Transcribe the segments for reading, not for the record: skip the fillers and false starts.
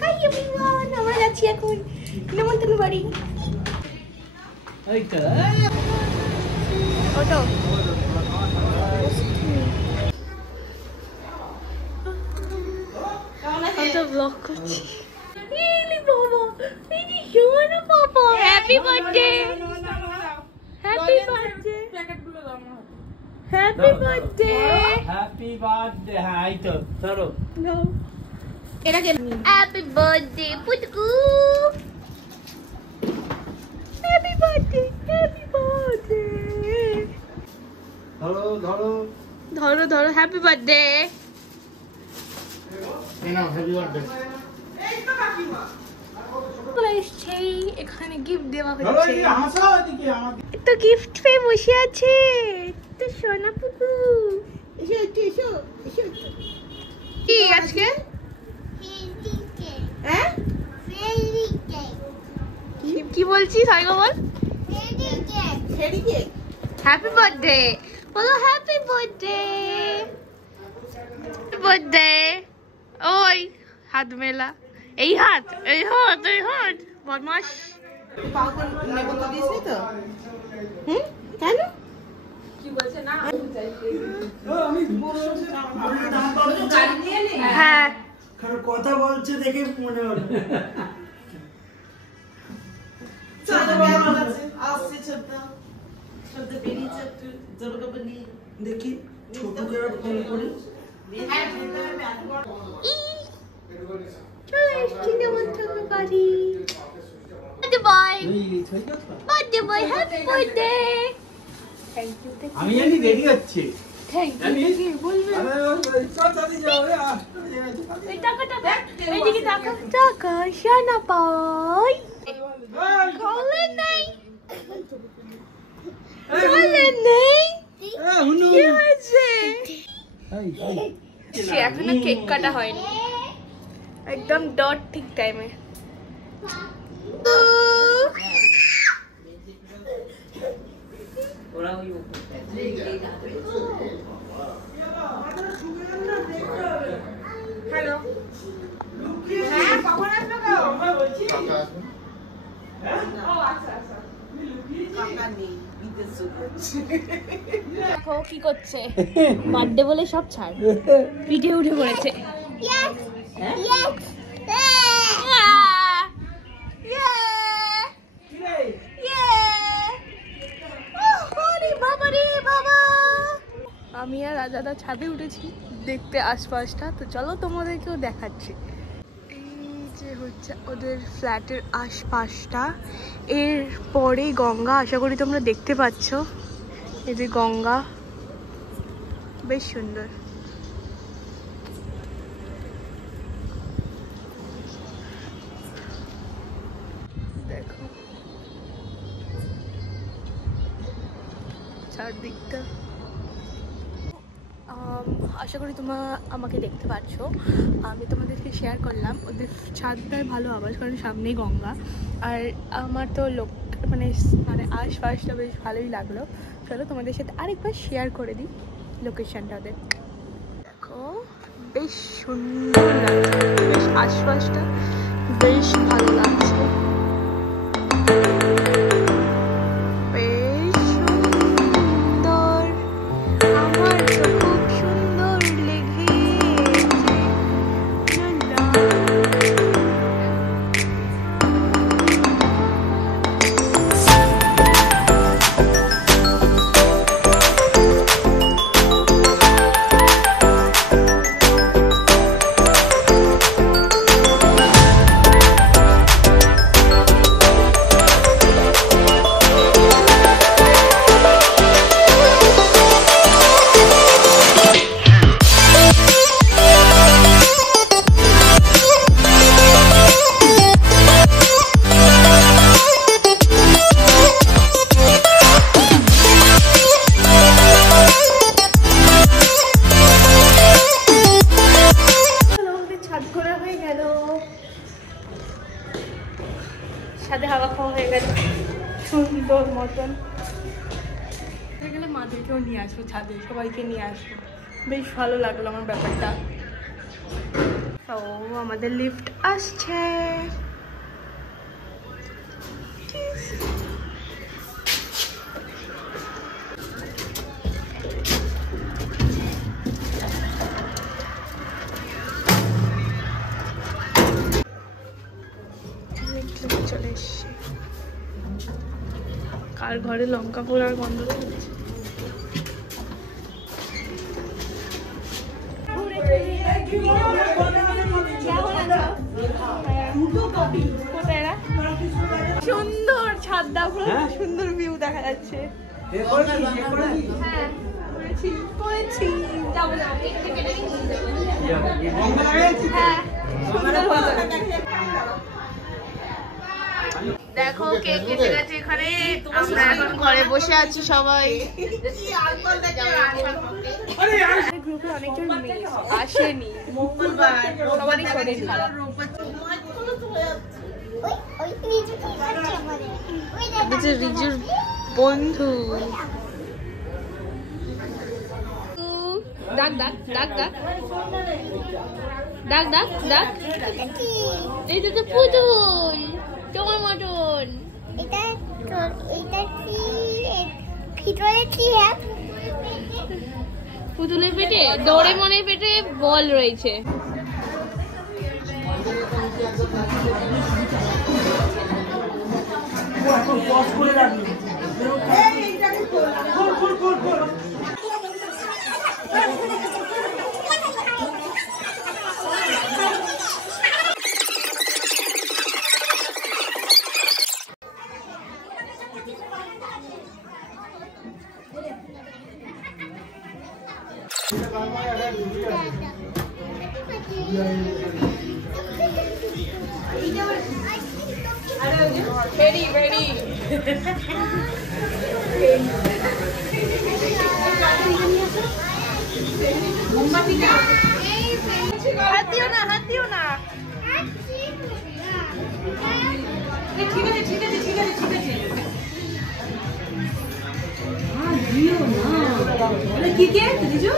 Hi everyone, আমরা যাচ্ছি এখন নেমন্তন্ন বাড়ি। ওটো তো ব্লগ করছি। Happy birthday, happy birthday, happy birthday, happy birthday. হ্যাঁ এই তো চলো এটাকে হ্যাপি বার্থডে পুটকু, হ্যাপি বার্থডে, হ্যাপি বার্থডে। ধরো ধরো ধরো ধরো, হ্যাপি বার্থডে। নাও হ্যাপি বার্থডে। এখানে গিফট দেওয়া ধরো হচ্ছে। এই হাসো এদিকে আমাকে। তো গিফট পেয়ে বসে আছে তো সোনা পুকু। এসো এসো এসো। কি আজকে হ্যাঁ কি বলছিস? আগে বল। হ্যাপি বার্থডে বলো, হ্যাপি বার্থডে, বার্থডে। ওই হাত মেলা, এই হাত, এই হাত, এই হাত, বদমাস। কেন হ্যাঁ কথা বলছে দেখে মনে হলো। দেখি ছোটকে ফোন করি। চলে এসছি নেমন্তন্ন বাড়ি। Birthday boy, birthday boy, happy birthday. Thank you, আমি জানি দেরি হচ্ছে। থ্যাংক ইউ বলবে। এই টাকা টাকা, এইদিকে টাকা টাকা, শানা পাই। কলে নেই, কলে নেই। কি হয়েছে? সে এখনো কেক কাটা হয়নি, একদম ডট ঠিক টাইমে। হ্যালো, হ্যাঁ কখন আসবে গো? দেখো কি করছে, বার্থডে বলে সব ছাড়, পিঠে উঠে পড়েছে। আমি আর রাজাদা ছাদে উঠেছি দেখতে আশপাশটা, তো চলো তোমাদেরকেও দেখাচ্ছি। এই যে হচ্ছে ওদের ফ্ল্যাটের আশপাশটা, এর পরেই গঙ্গা, আশা করি তোমরা দেখতে পাচ্ছ। এই যে গঙ্গা, বেশ সুন্দর। দেখো চারদিকটা, আশা করি তোমরা আমাকে দেখতে পাচ্ছ। আমি তোমাদেরকে শেয়ার করলাম, ওদের ছাদটায় ভালো আওয়াজ, কারণ সামনেই গঙ্গা। আর আমার তো লোক মানে আশপাশটা বেশ ভালোই লাগলো। চলো তোমাদের সাথে আরেকবার শেয়ার করে দিই লোকেশনটা ওদের। দেখো বেশ সুন্দর লাগছে, বেশ আশপাশটা বেশ ভালো লাগছে। ছাদে হাওয়া খাওয়া হয়ে গেল সুন্দর মতন। গেলে মাদেরকেও নিয়ে আসবো ছাদে, সবাইকে নিয়ে আসবো, বেশ ভালো লাগলো আমার ব্যাপারটা। তো আমাদের লিফট আসছে। চলে এসছি। কার ঘরে লঙ্কা পোড়ার গন্ধ হচ্ছে। সুন্দর ছাদটা, পুরো সুন্দর ভিউ দেখা যাচ্ছে। হ্যাঁ করেছি, যাবো না। হ্যাঁ দেখো কেক কেটে গেছে এখানে, আমরা এখন ঘরে বসে আছি সবাই। গ্রুপে অনেকজন আসেনি, সবারই শরীর খারাপ। রিজুর বন্ধু ডাক ডাক ডাক ডাক ডাক ডাক ডাক, এটা তো পুতুল তোমার মতন। এটা ভিতরে কি পুতুলের পেটে ডোরেমনের পেটে বল রয়েছে। Ready, ready. হাত দিও না, হাত দিও না। ঠিক আছে ঠিক আছে ঠিক আছে ঠিক আছে। দিও না। কি কে রিজু?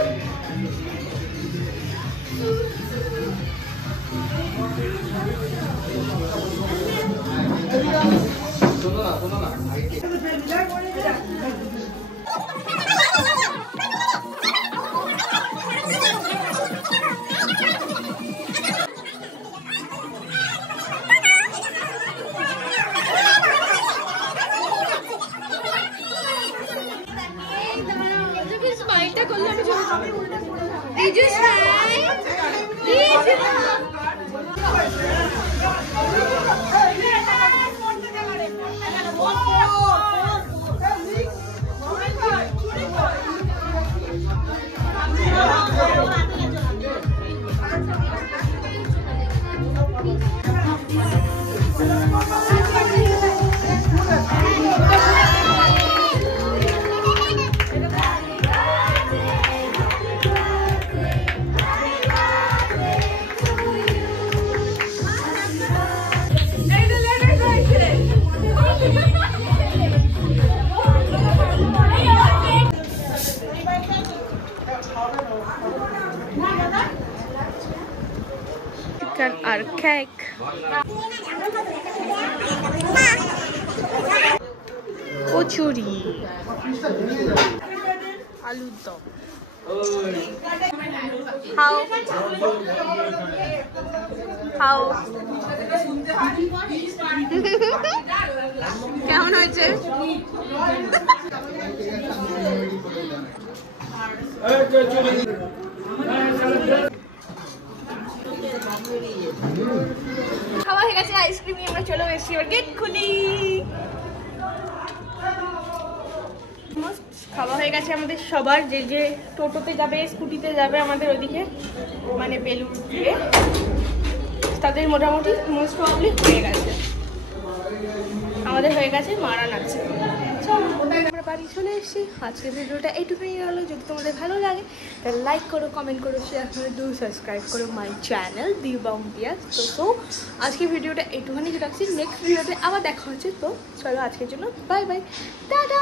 স্মাইলটা করলে আমি রিজু স্মাইল আর কেক কচুরি আলুর দম খাও খাও কেমন হয়েছে? খাওয়া হয়ে গেছে, আইসক্রিম নিয়ে আমরা চলে এসেছি। এবার গেট খুলি। খাওয়া হয়ে গেছে আমাদের সবার, যে যে টোটোতে যাবে স্কুটিতে যাবে আমাদের ওদিকে মানে বেলুর দিয়ে, তাদের মোটামুটি মোস্ট প্রবলি হয়ে গেছে। আমাদের হয়ে গেছে, মারান আছে। আমরা বাড়ি চলে এসেছি। আজকের ভিডিওটা এইটুকুই গেল। যদি তোমাদের ভালো লাগে তাহলে লাইক করো, কমেন্ট করো, শেয়ার করো, ডু সাবস্ক্রাইব করো মাই চ্যানেল দিবাম্পিয়া। তো আজকের ভিডিওটা এইটুখানি রাখছি। নেক্সট ভিডিওতে আবার দেখা হচ্ছে। তো চলো আজকের জন্য বাই বাই, টাটা।